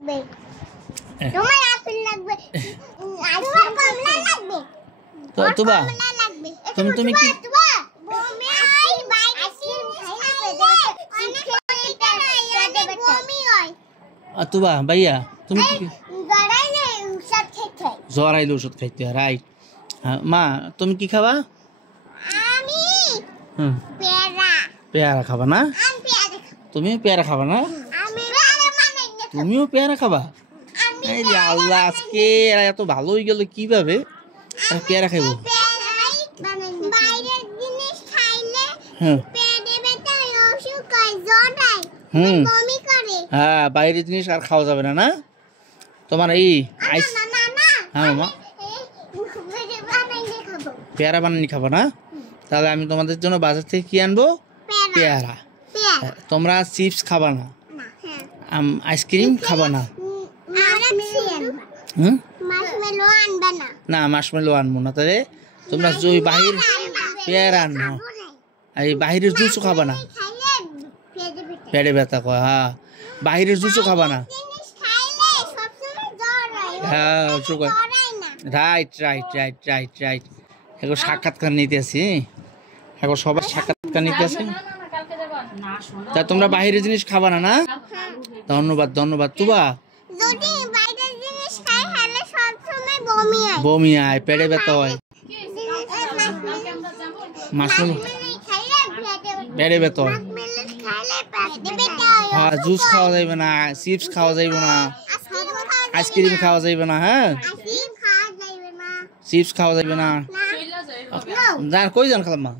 তোমার আপেল লাগবে, আইসক্রিম কমলা লাগবে, তো তুবা তুমি কি বমি হয় বাইরে আইসক্রিম খাইলে বমি হয়। তুবা ভাইয়া তুমি কি জরাইলে ওষুধ খাইতে হয়, জরাইলে ওষুধ খাইতে হয়, রাইট। মা তুমি কি খাবা? আমি পেয়ারা। পেয়ারা খাবা না? আমি পেয়ারা। তুমি পেয়ারা খাবা না? আমি তুমিও পেয়ারা খাবা? এই যে আল্লাহ, আজকে এরা এত ভালো হয়ে গেল কিভাবে পেয়ারা খাইবো? বাইরের জিনিস খাইলে পেটে ব্যথা হয়, অসুখ হয়, জ্বর হয়, বমি করে। হ্যাঁ, বাইরের জিনিস আর খাওয়া যাবে না। না তোমার এই আইস, হ্যাঁ মা পেয়ারা বানানি খাবো না? তাহলে আমি তোমাদের জন্য বাজার থেকে কি আনবো? পেয়ারা। তোমরা চিপস খাবা না, আইসক্রিম খাবা না, না মার্শমেলো আনবো না। তাহলে তোমরা ওই বাহির পেয়ারা আনো, এই বাহিরের জুসও খাবা না, পেটে ব্যথা কয়। হ্যাঁ, বাহিরের জুসও খাবা না। হ্যাঁ right right right right right. এখন সাক্ষাৎকার নিতে আসি, এখন সবার সাক্ষাৎকার নিতে আসি। তা তোমরা বাহিরের জিনিস খাবা না? না, ধন্যবাদ ধন্যবাদ। তুবা বমি হয়, পেটে ব্যথা হয়, মাশরুম পেটে ব্যথা হয়। হ্যাঁ, জুস খাওয়া যাইবে না, চিপস খাওয়া যাইবে না, আইসক্রিম খাওয়া যাইবে না। হ্যাঁ, চিপস খাওয়া যাইবে না। কই যান খালাম্মা?